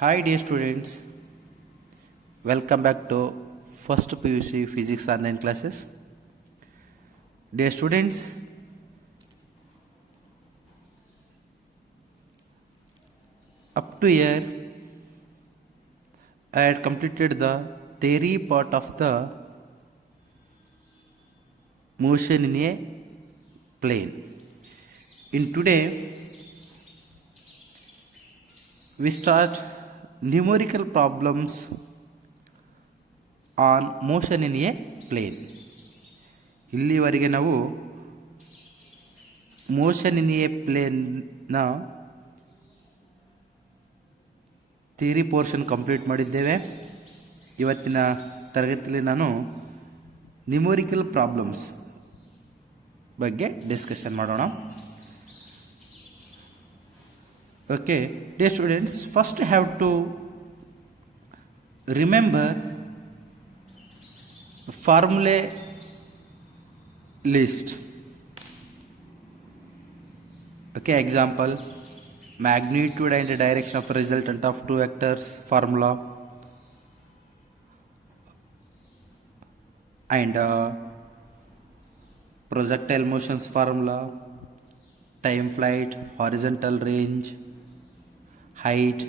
Hi dear students, welcome back to first PUC Physics online classes. Dear students, up to here I had completed the theory part of the motion in a plane. In today we start numerical problems on motion in a plane. ಇಲ್ಲಿವರೆಗೆ ನಾವು motion in a ಪ್ಲೇನ್ನ theory portion complete ಮಾಡಿದ್ದೇವೆ. ಇವತ್ತಿನ ತರಗತಿಯಲ್ಲಿ ನಾನು numerical problems ಬಗ್ಗೆ discussion ಮಾಡೋಣ. Okay, dear students, first you have to remember the formula list. Okay, example, magnitude and the direction of resultant of two vectors formula, and projectile motions formula, time flight, horizontal range, height.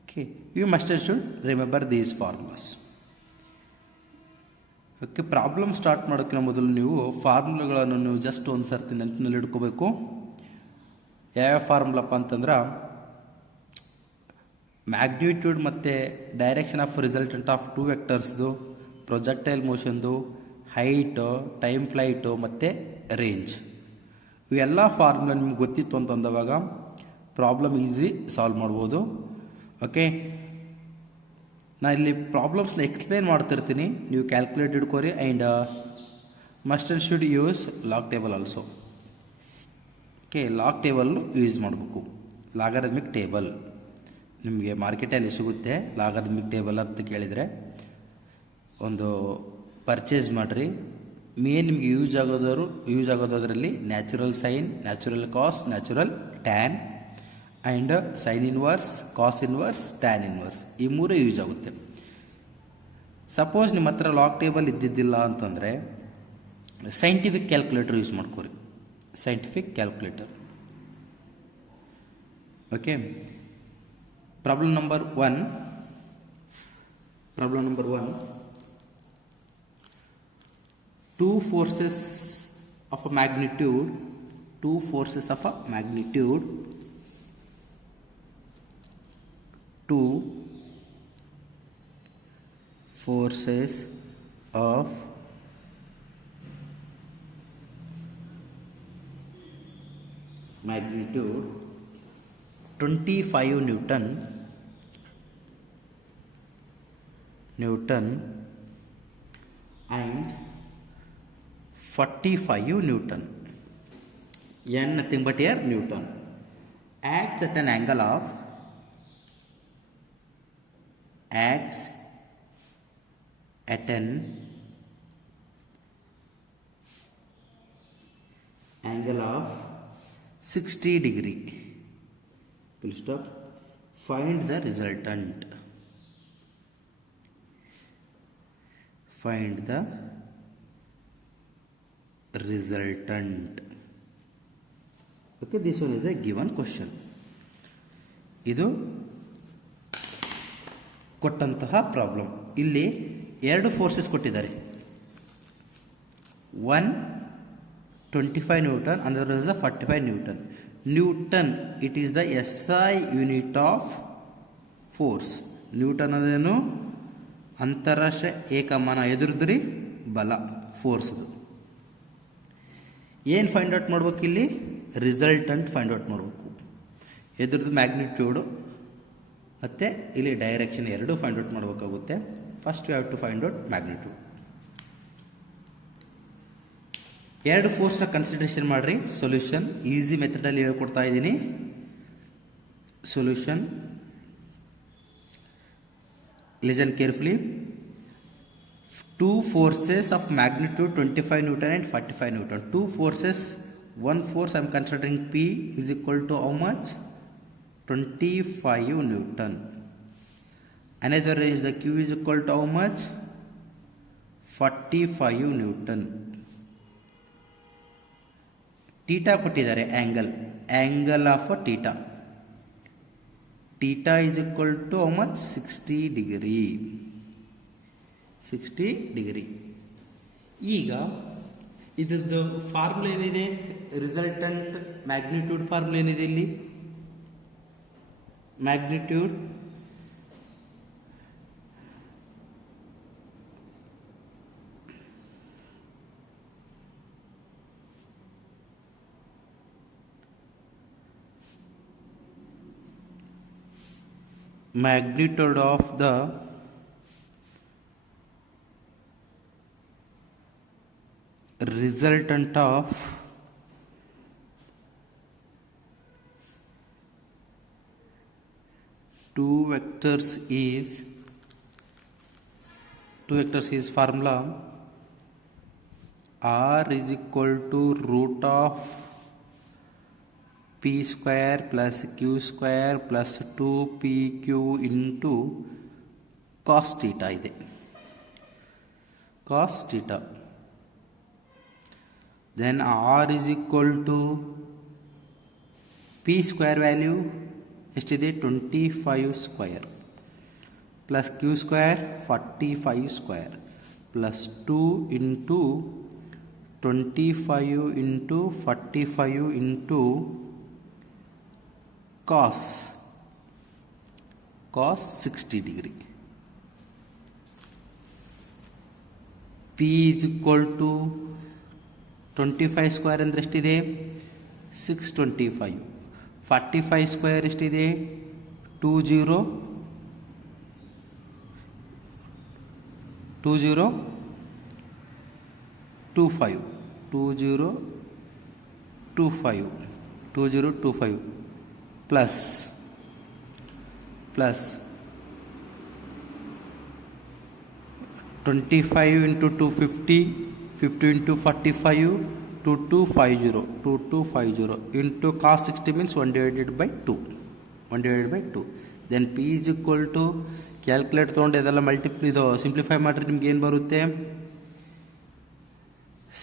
Okay, you must and should remember these formulas. Okay, problem start ಮಾಡೋಕ್ಕಿಂತ ಮೊದಲು ನೀವು ಫಾರ್ಮುಲಾಗಳನ್ನು ನೀವು ಜಸ್ಟ್ ಒಂದು ಸರ್ತಿ ನೆನಪಿನಲ್ಲಿ ಇಟ್ಕೋಬೇಕು. ಯಾವ್ಯಾವ ಫಾರ್ಮುಲಪ್ಪ ಅಂತಂದ್ರೆ ಮ್ಯಾಗ್ನಿಟ್ಯೂಡ್ ಮತ್ತು direction of resultant of two ವೆಕ್ಟರ್ಸ್ದು, ಪ್ರೊಜೆಕ್ಟೈಲ್ ಮೋಷನ್ದು, ಹೈಟು, ಟೈಮ್ ಫ್ಲೈಟು ಮತ್ತು ರೇಂಜ್. ಇವೆಲ್ಲ ಫಾರ್ಮುಲಾ ನಿಮ್ಗೆ ಗೊತ್ತಿತ್ತು ಅಂತಂದವಾಗ ಪ್ರಾಬ್ಲಮ್ ಈಸಿ ಸಾಲ್ವ್ ಮಾಡ್ಬೋದು. ಓಕೆ, ನಾನು ಇಲ್ಲಿ ಪ್ರಾಬ್ಲಮ್ಸ್ನ ಎಕ್ಸ್ಪ್ಲೇನ್ ಮಾಡ್ತಿರ್ತೀನಿ, ನೀವು ಕ್ಯಾಲ್ಕುಲೇಟ್ ಇಟ್ಕೋರಿ. And must and should use log table also. Okay, log table use ಮಾಡಬೇಕು. ಲಾಗರಿಥಮಿಕ್ ಟೇಬಲ್ ನಿಮಗೆ ಮಾರ್ಕೆಟಲ್ಲಿ ಸಿಗುತ್ತೆ. ಲಾಗರಿಥಮಿಕ್ ಟೇಬಲ್ ಅಂತ ಕೇಳಿದರೆ ಒಂದು ಪರ್ಚೇಸ್ ಮಾಡಿರಿ. ಮೇನ್ ನಿಮಗೆ ಯೂಸ್ ಆಗೋದರಲ್ಲಿ natural sine, natural cos, natural tan and sine inverse, cos inverse, tan inverse, ಈ ಮೂರೇ ಯೂಸ್ ಆಗುತ್ತೆ. ಸಪೋಸ್ ನಿಮ್ಮ ಹತ್ರ ಲಾಗ್ ಟೇಬಲ್ ಇದ್ದಿದ್ದಿಲ್ಲ ಅಂತಂದರೆ ಸೈಂಟಿಫಿಕ್ ಕ್ಯಾಲ್ಕುಲೇಟರ್ ಯೂಸ್ ಮಾಡ್ಕೋರಿ. Scientific calculator. Okay, problem number one. Two forces of a magnitude 2 forces of magnitude 25 Newton and 45 Newton, n nothing but here Newton, acts at an angle of angle of 60 degree. Full stop. Find the resultant. Okay, this one is a given question. ಇದು ಕೊಟ್ಟಂತಹ ಪ್ರಾಬ್ಲಮ್. ಇಲ್ಲಿ ಎರಡು ಫೋರ್ಸಸ್ ಕೊಟ್ಟಿದ್ದಾರೆ. ಒನ್ 25 ನ್ಯೂಟನ್, ಅಂದರ್ is the 45 Newton. Newton it is the SI unit of force. Newton ಅದೇನು ಅಂತಾರಾಷ್ಟ್ರೀಯ ಏಕಮಾನ, ಎದುರುದ್ರಿ ಬಲ, ಫೋರ್ಸ್ದು. ಏನು ಫೈಂಡ್ ಔಟ್ ಮಾಡ್ಬೇಕು ಇಲ್ಲಿ? ರಿಸಲ್ಟಂಟ್ ಫೈಂಡ್ ಔಟ್ ಮಾಡಬೇಕು. ಎದುರದ್ದು ಮ್ಯಾಗ್ನಿಟ್ಯೂಡು ಮತ್ತು ಇಲ್ಲಿ ಡೈರೆಕ್ಷನ್ ಎರಡೂ ಫೈಂಡ್ ಔಟ್ ಮಾಡಬೇಕಾಗುತ್ತೆ. First you have to find out magnitude. ಎರಡು ಫೋರ್ಸ್ನ ಕನ್ಸಿಡರೇಷನ್ ಮಾಡಿರಿ. ಸೊಲ್ಯೂಷನ್ ಈಸಿ ಮೆಥಡಲ್ಲಿ ಹೇಳ್ಕೊಡ್ತಾ ಇದ್ದೀನಿ. Solution, listen carefully. Two forces of magnitude 25 Newton and 45 Newton. Two forces, one force I am considering P is equal to how much? 25 Newton. Another is the Q is equal to how much? 45 Newton. Theta ಕೊಟ್ಟಿದ್ದಾರೆ angle of theta. Theta is equal to how much? 60 degree. 60 degree. ಈಗ ಇದರದ್ದು ಫಾರ್ಮುಲಾ ಏನಿದೆ? Resultant magnitude formula ಏನಿದೆ ಇಲ್ಲಿ? Magnitude of the resultant of two vectors is formula R is equal to root of p square plus q square plus 2pq into cos theta ಇದೆ. cos theta. Then R is equal to p square value ಎಷ್ಟಿದೆ? 25 square plus q square 45 square plus 2 into 25 into 45 into cos 60 degree. P is equal to 25 square ಅಂದ್ರೆ ಎಷ್ಟಿದೆ? 625. 45 square ಎಷ್ಟಿದೆ? 2025 plus 25 into 250 50 into 45 2250 into cos 60 means 1 divided by 2. Then p is equal to calculate ತೊಗೊಂಡು ಇದೆಲ್ಲ ಸಿಂಪ್ಲಿಫೈ ಮಾಡಿದ್ರೆ ನಿಮ್ಗೆ ಏನು ಬರುತ್ತೆ?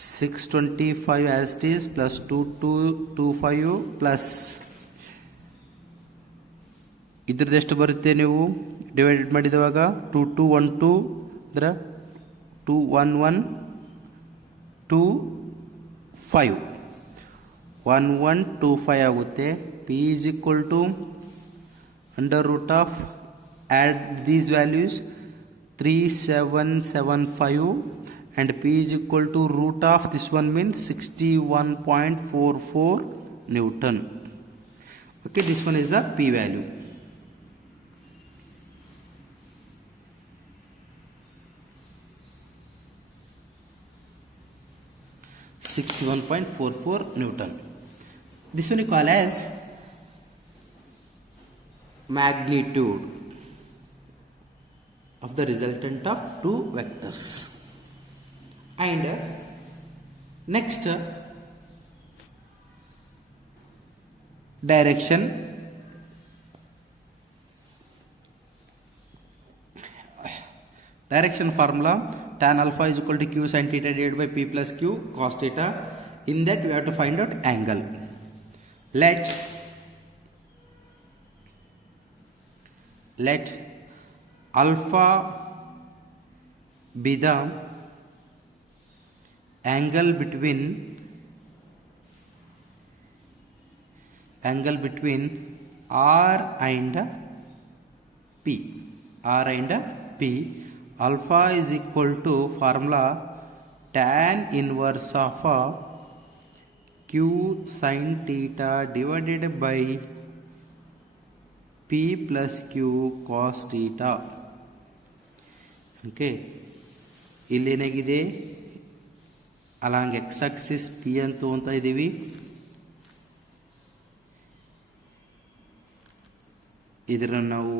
625 as it is plus 2225 plus ಇದ್ರದ್ದು ಎಷ್ಟು ಬರುತ್ತೆ? ನೀವು ಡಿವೈಡೆಡ್ ಮಾಡಿದವಾಗ 2212 ಅಂದ್ರೆ 1125 ಆಗುತ್ತೆ. p is equal to under root of add these values 3775 and p is equal to root of this one means 61.44 Newton. Okay, this one is the p value. .44 Newton. This one you call as magnitude of the resultant of two vectors. And next, direction. Direction formula tan alpha is equal to q sin theta divided by p plus q cos theta. In that we have to find out angle. Let alpha be the angle between R and P. Alpha is equal to formula tan inverse of q sin theta divided by p plus q cos theta. Okay, ಇಲ್ಲಿ ಏನಾಗಿದೆ? Along X Axis P ಅಂತ ತಗೊಂತಾ ಇದ್ದೀವಿ. ಇದನ್ನು ನಾವು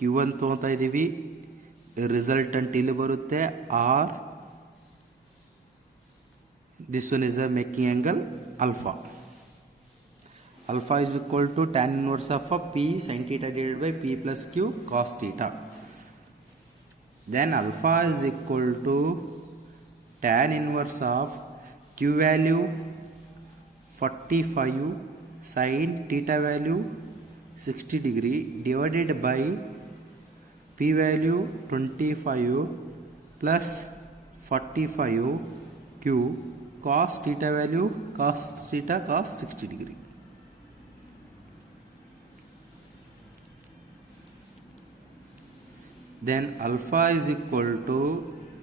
ಕ್ಯೂ ಅಂತ ತಗೊಂತಾ ಇದ್ದೀವಿ. ರಿಸಲ್ಟೆಂಟ್ ಇಲ್ಲಿ ಬರುತ್ತೆ R. This one is a making angle alpha. alpha is equal to tan inverse of p sin theta divided by p plus q cos theta. Then alpha is equal to tan inverse of q value 45 sin theta value 60 degree divided by p value 25 plus 45 q cos theta value cos theta cos 60 degree. Then alpha is equal to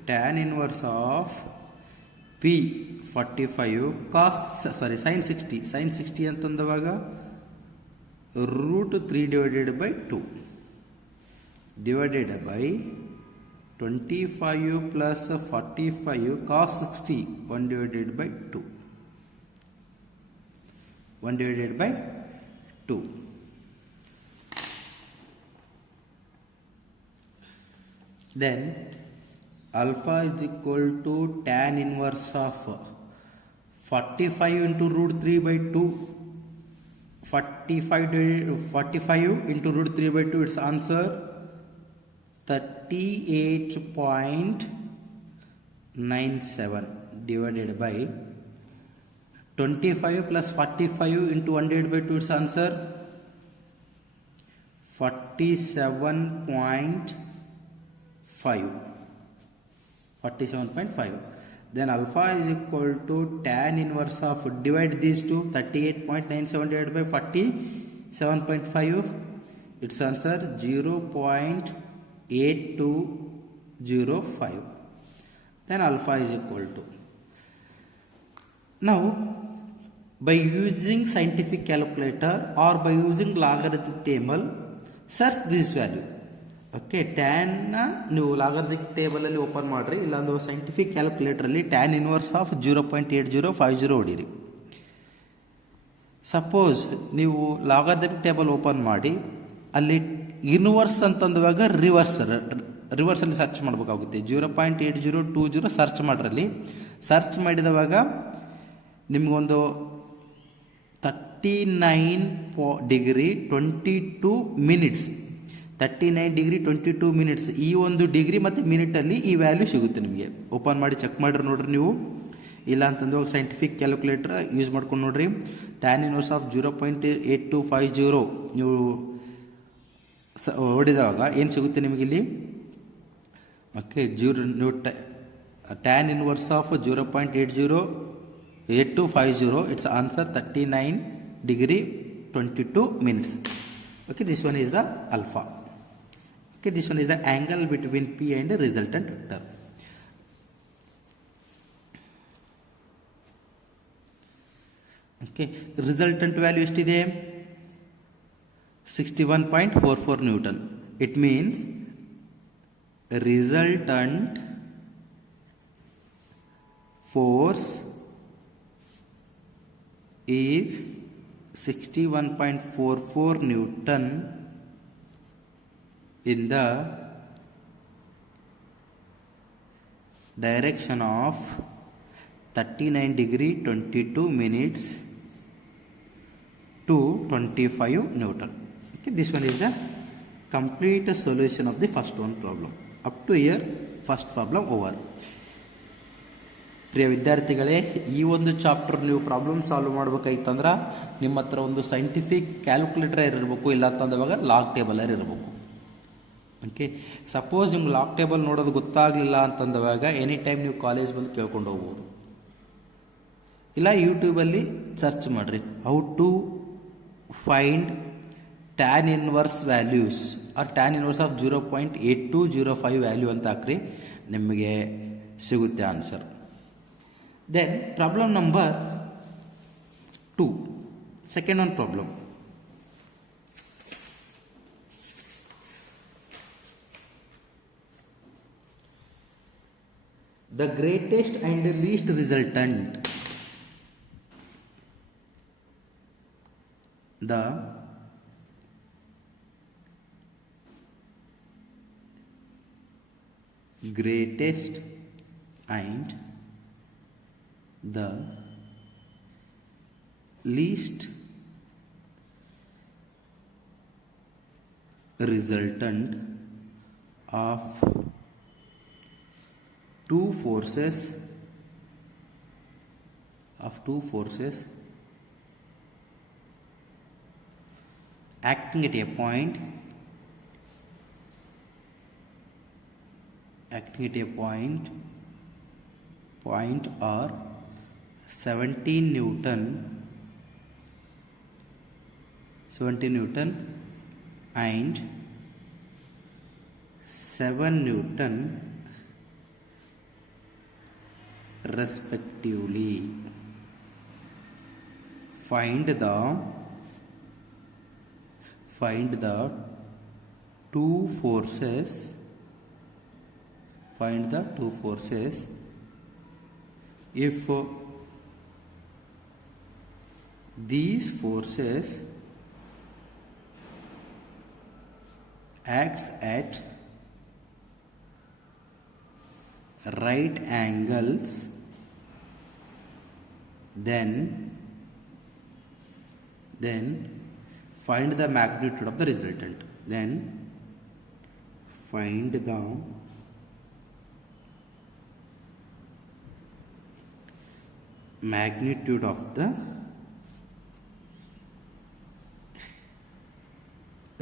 tan inverse of p 45 cos sin 60 ಅಂತಂದವಾಗ root 3 divided by 2 divided by 25 plus 45 cos 60 1 divided by 2 1 divided by 2. Then alpha is equal to tan inverse of 45 into root 3 by 2. 45 into root 3 by 2, its answer 38.97 divided by 25 plus 45 into 1 divided by 2, its answer 47.5. Then alpha is equal to tan inverse of, divide these two, 38.97 divided by 47.5, its answer 0.8205. Then alpha is equal to, now by using scientific calculator or by using logarithmic table search this value. Okay ಟ್ಯಾನ್ನ ನೀವು logarithmic ಟೇಬಲಲ್ಲಿ open ಮಾಡಿರಿ, ಇಲ್ಲಾಂದ್ರೆ scientific ಕ್ಯಾಲ್ಕುಲೇಟ್ರಲ್ಲಿ tan inverse of 0.8050 ಹೊಡೀರಿ. Suppose ನೀವು logarithmic table open ಮಾಡಿ ಅಲ್ಲಿ ಇನ್ವರ್ಸ್ ಅಂತಂದುವಾಗ ರಿವರ್ಸಲ್ಲಿ ಸರ್ಚ್ ಮಾಡಬೇಕಾಗುತ್ತೆ. 0.8020 ಸರ್ಚ್ ಮಾಡ್ರಲ್ಲಿ. ಸರ್ಚ್ ಮಾಡಿದವಾಗ ನಿಮಗೊಂದು 39 ಡಿಗ್ರಿ 22 ಮಿನಿಟ್ಸ್ 39 ಡಿಗ್ರಿ 22 ಮಿನಿಟ್ಸ್ ಈ ಒಂದು ಡಿಗ್ರಿ ಮತ್ತು ಮಿನಿಟಲ್ಲಿ ಈ ವ್ಯಾಲ್ಯೂ ಸಿಗುತ್ತೆ ನಿಮಗೆ. ಓಪನ್ ಮಾಡಿ ಚೆಕ್ ಮಾಡಿರಿ ನೋಡ್ರಿ ನೀವು. ಇಲ್ಲ ಅಂತಂದು ಸೈಂಟಿಫಿಕ್ ಕ್ಯಾಲ್ಕುಲೇಟರ್ ಯೂಸ್ ಮಾಡ್ಕೊಂಡು ನೋಡ್ರಿ. ಟ್ಯಾನ್ ಇನ್ವರ್ಸ್ ಆಫ್ 0.8250 ನೀವು ಹೊಡಿದಾಗ ಏನು ಸಿಗುತ್ತೆ ನಿಮಗೆ ಇಲ್ಲಿ? ಓಕೆ, ನೀವು tan inverse of 0.808250, it's answer 39 ಡಿಗ್ರಿ 22 minutes. Okay, this one is the alpha. Okay, this one is the angle between P and the resultant vector. Okay, resultant value ಎಷ್ಟಿದೆ? 61.44 Newton. It means resultant force is 61.44 Newton in the direction of 39 degree 22 minutes to 25 Newton. Okay, this one is the complete solution of the first one problem. Up to here, first problem over. ಪ್ರಿಯ ವಿದ್ಯಾರ್ಥಿಗಳೇ, ಈ ಒಂದು ಚಾಪ್ಟರ್ ನೀವು problem solve ಮಾಡ್ಬೇಕಾಗಿತ್ತಂದ್ರೆ ನಿಮ್ಮ ಹತ್ರ ಒಂದು scientific calculator ಇರಬೇಕು, ಇಲ್ಲ ಅಂತಂದವಾಗ ಲಾಗ್ ಟೇಬಲರ್ ಇರಬೇಕು. ಓಕೆ, ಸಪೋಸ್ ನಿಮ್ಗೆ ಲಾಗ್ ಟೇಬಲ್ ನೋಡೋದು ಗೊತ್ತಾಗಲಿಲ್ಲ ಅಂತಂದವಾಗ ಎನಿ ಟೈಮ್ ನೀವು ಕಾಲೇಜ್ ಬಂದು ಕೇಳ್ಕೊಂಡು ಹೋಗ್ಬೋದು, ಇಲ್ಲ ಯೂಟ್ಯೂಬಲ್ಲಿ ಸರ್ಚ್ ಮಾಡಿರಿ how to find tan inverse values or tan inverse of 0.8205 value ಅಂತ ಹಾಕ್ರಿ, ನಿಮಗೆ ಸಿಗುತ್ತೆ answer. Then problem number 2, second one problem. The greatest and least resultant. The greatest and the least resultant of two forces acting at a point are 17 Newton and 7 Newton respectively. Find the two forces if these forces acts at right angles, then find the magnitude of the resultant. Then find the magnitude of the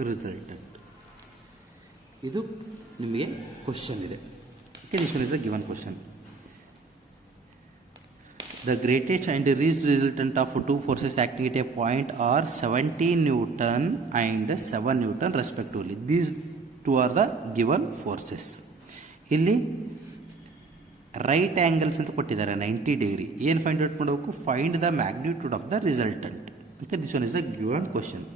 resultant. ಇದು ನಿಮಗೆ ಕ್ವಶನ್ ಇದೆ. Okay, this one is a given question. The greatest and the least resultant of two forces acting at a point are 17 Newton and 7 Newton respectively. These two are the given forces. ಇಲ್ಲಿ right angles ಅಂತ ಕೊಟ್ಟಿದ್ದಾರೆ 90 ಡಿಗ್ರಿ. ಏನು find out ಮಾಡಬೇಕು? Find the magnitude of the resultant. Okay, this one is the given question.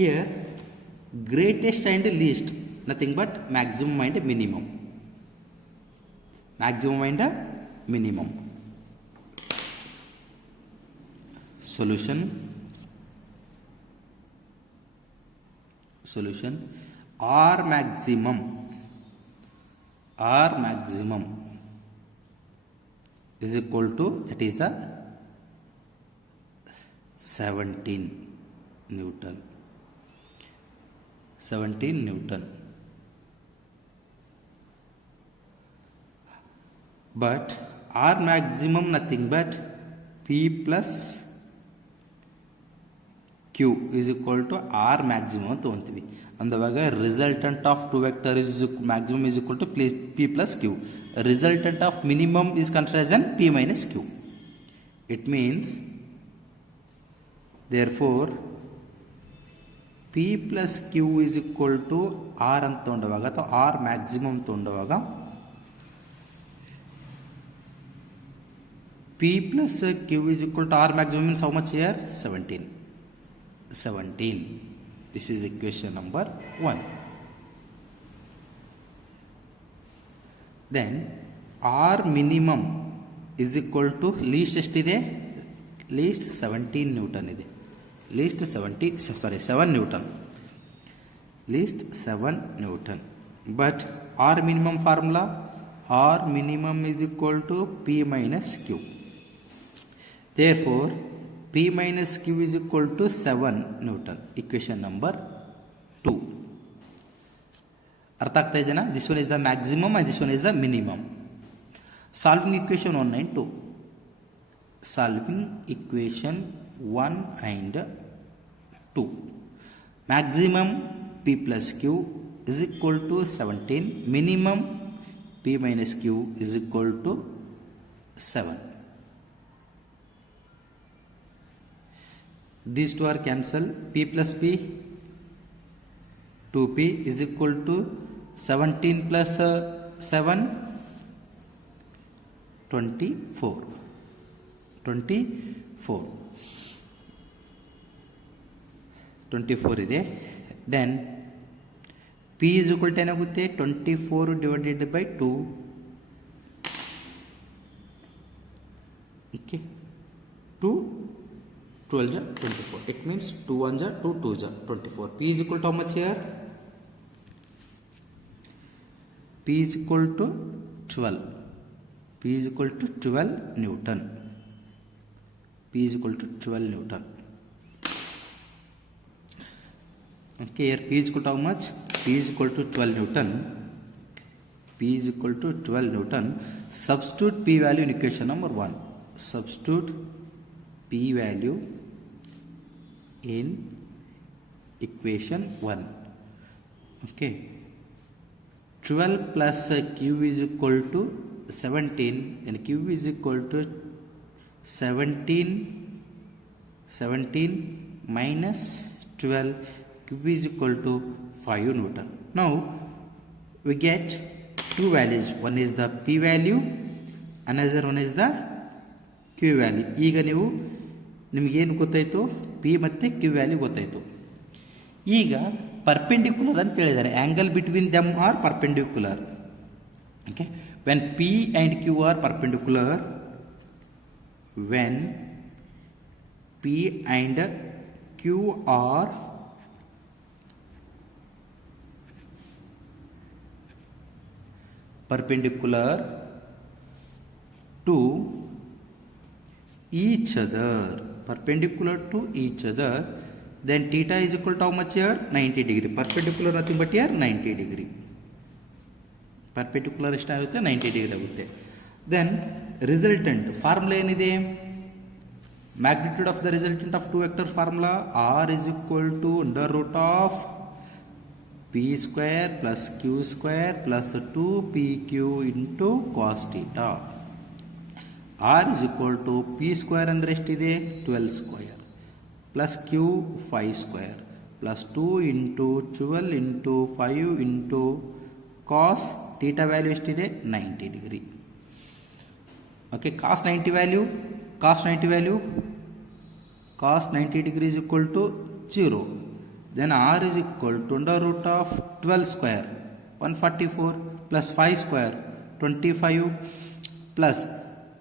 Here greatest and least, nothing but maximum and minimum. Solution R maximum is equal to, that is the 17 Newton. But R maximum nothing but P plus Q is equal to R maximum ಅಂತ ಅಂತೀವಿ. ಅಂದವಾಗ resultant of two vector is maximum is equal to P plus Q. Resultant of minimum is considered as an P minus Q. It means therefore P plus Q is equal to R ಅಂತ ತಗೊಂಡವಾಗ ಅಥವಾ R maximum ತಗೊಂಡವಾಗ P plus Q is equal to R maximum means how much here? 17. This is equation number 1. Then R minimum is equal to least ಎಷ್ಟಿದೆ? least 17 Newton ಇದೆ. least 7 Newton. least 7 Newton. But R minimum formula, R minimum is equal to P minus Q. Therefore P minus Q is equal to 7 Newton. Equation number 2. ಅರ್ಥ ಆಗ್ತಾ ಇದೆನಾ? This one is the maximum and this one is the minimum. Solving equation 1 and 2. Solving equation 1 and 2. Maximum P plus Q is equal to 17. Minimum P minus Q is equal to 7. These two are cancelled. P plus P, 2P is equal to 17 plus 7, 24. 24 ಇದೆ. Then P is equal to ಏನಾಗುತ್ತೆ? 24 divided by 2. Okay, 2 12 ja 24. It means 2 1 ja 2 2 ja 24. P is equal to how much here? P is equal to 12. P is equal to 12 Newton. P is equal to 12 Newton. Okay, here P is equal to how much? P is equal to 12 Newton. P is equal to 12 Newton. Substitute P value in equation number 1. Substitute P value in equation 1. Okay. 12 plus Q is equal to 17, and Q is equal to 17 minus 12. Q is equal to 5 Newton. Now we get two values. One is the P value, another one is the Q value. ಈಗ ನೀವು ನಿಮಗೇನು ಗೊತ್ತಾಯಿತು? P ಮತ್ತು Q value ಗೊತ್ತಾಯಿತು. ಈಗ ಪರ್ಪೆಂಡಿಕ್ಯುಲರ್ ಅಂತ ಹೇಳಿದ್ದಾರೆ. Angle between them are perpendicular. Okay, when P and Q R perpendicular, when P and Q are perpendicular to each other, then theta is equal to how much here? 90 degree. Perpendicular nothing but here 90 degree. Perpendicular ಎಷ್ಟಾಗುತ್ತೆ? 90 degree ಆಗುತ್ತೆ. Then resultant formula ಏನಿದೆ? Magnitude of the resultant of two vector formula, R is equal to under root of P square plus Q square plus 2PQ into cos theta. R is equal to P square ಅಂದರೆ ಎಷ್ಟಿದೆ? 12 square plus Q 5 square plus 2 into 12 into 5 into cos theta value ಎಷ್ಟಿದೆ? 90 degree. Okay, cos 90 degree is equal to 0. Then R is equal to under root of 12 square 144 plus 5 square 25 plus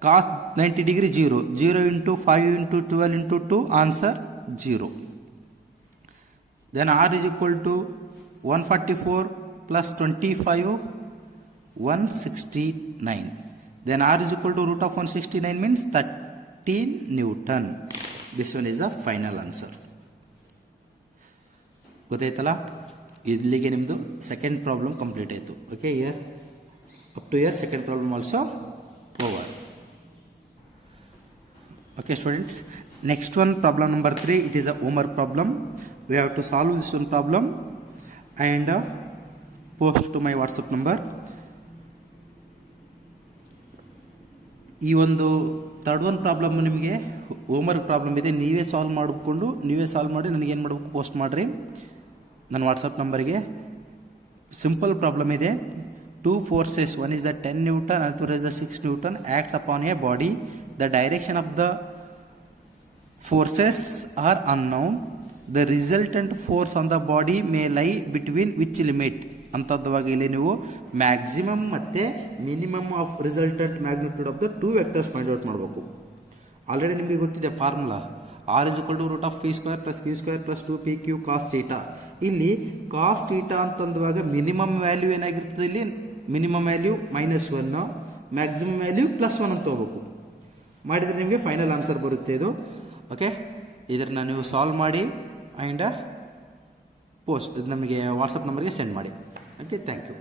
cos 90 degree 0 into 5 into 12 into 2, answer 0. Then R is equal to 144 plus 25 169. Then R is equal to root of 169 means 13 Newton. This one is the final answer. ಗೊತ್ತಾಯ್ತಲ್ಲ? ಇಲ್ಲಿಗೆ ನಿಮ್ಮದು second problem complete ಆಯಿತು. Okay, here up to here second problem also over. Okay students, next one, problem number 3, it is a homework problem. We have to solve this one problem and post to my WhatsApp number. ಈ ಒಂದು third one problem ನಿಮಗೆ homework problem ಇದೆ. ನೀವೇ ಸಾಲ್ವ್ ಮಾಡಿ ನನಗೇನು ಮಾಡಬೇಕು? ಪೋಸ್ಟ್ ಮಾಡಿರಿ ನನ್ನ ವಾಟ್ಸಪ್ ನಂಬರ್ಗೆ. ಸಿಂಪಲ್ ಪ್ರಾಬ್ಲಮ್ ಇದೆ. Two forces, one is the 10 Newton, another is the 6 Newton, acts upon a body. The direction of the forces are unknown. The resultant force on the body may lie between which limit? ಅಂತದ್ವಾಗಿ ಇಲ್ಲಿ ನೀವು ಮ್ಯಾಕ್ಸಿಮಮ್ ಮತ್ತು minimum of resultant magnitude of the two vectors find out ಮಾಡಬೇಕು. ಆಲ್ರೆಡಿ ನಿಮಗೆ ಗೊತ್ತಿದೆ formula, R is equal to root of P square plus Q square plus 2PQ cos theta. ಇಲ್ಲಿ cos theta ಅಂತಂದುವಾಗ minimum value ಏನಾಗಿರ್ತದೆ? ಇಲ್ಲಿ ಮಿನಿಮಮ್ ವ್ಯಾಲ್ಯೂ -1, ಮ್ಯಾಕ್ಸಿಮಮ್ ವ್ಯಾಲ್ಯೂ +1 ಅಂತ ಹೋಗ್ಬೇಕು. ಮಾಡಿದರೆ ನಿಮಗೆ ಫೈನಲ್ ಆನ್ಸರ್ ಬರುತ್ತೆ ಇದು. ಓಕೆ, ಇದನ್ನು ನೀವು ಸಾಲ್ವ್ ಮಾಡಿ ಆ್ಯಂಡ್ ಪೋಸ್ಟ್ ನಮಗೆ ವಾಟ್ಸಪ್ ನಂಬರ್ಗೆ ಸೆಂಡ್ ಮಾಡಿ. Okay, thank you.